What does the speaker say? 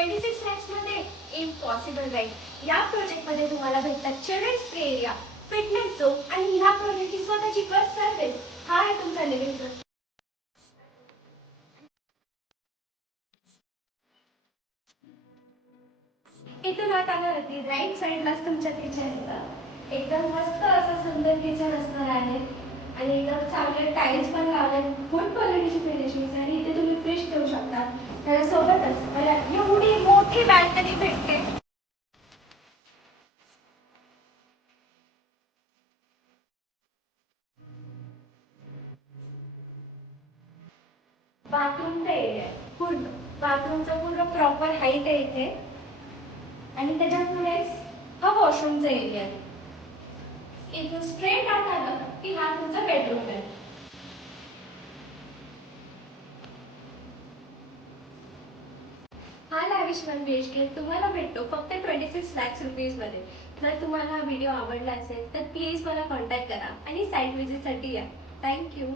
26 लॅक्समध्ये impossible right. या प्रोजेक्टमध्ये तुम्हाला भेटतात children's play area, fitness zone आणि ह्या प्रोजेक्टची स्वतःची बस सर्व्हिस. हा आहे तुमचा लिव्हिंग झोन. इथून आत आल्यावरती राईट साईडलाच तुमच्या किचन येतं. एकदम मस्त असं सुंदर किचन असणार आहे आणि एकदम चांगले टाईल्स पण लावले, गुड क्वालिटीची फिनिशिंग आणि इथे तुम्ही फ्रिज ठेवू शकता. त्याच्यासोबतच मला एवढी मोठी बॅल्कनी भेटते. बाथरूमचा एरिया आहे पूर्ण. बाथरूमचा पूर्ण प्रॉपर हाईट आहे इथे आणि त्याच्या पुढेच हा वॉशरूमचा एरिया आहे. इथून स्ट्रेट आत आलं की हा तुमचा बेडरूम आहे. हा लॅविश 1 BHK तुम्हाला भेटतो फक्त 26 लॅक्स रुपीजमध्ये. जर तुम्हाला हा व्हिडिओ आवडला असेल तर प्लीज मला कॉन्टॅक्ट करा आणि साईट व्हिजिटसाठी या. थँक्यू.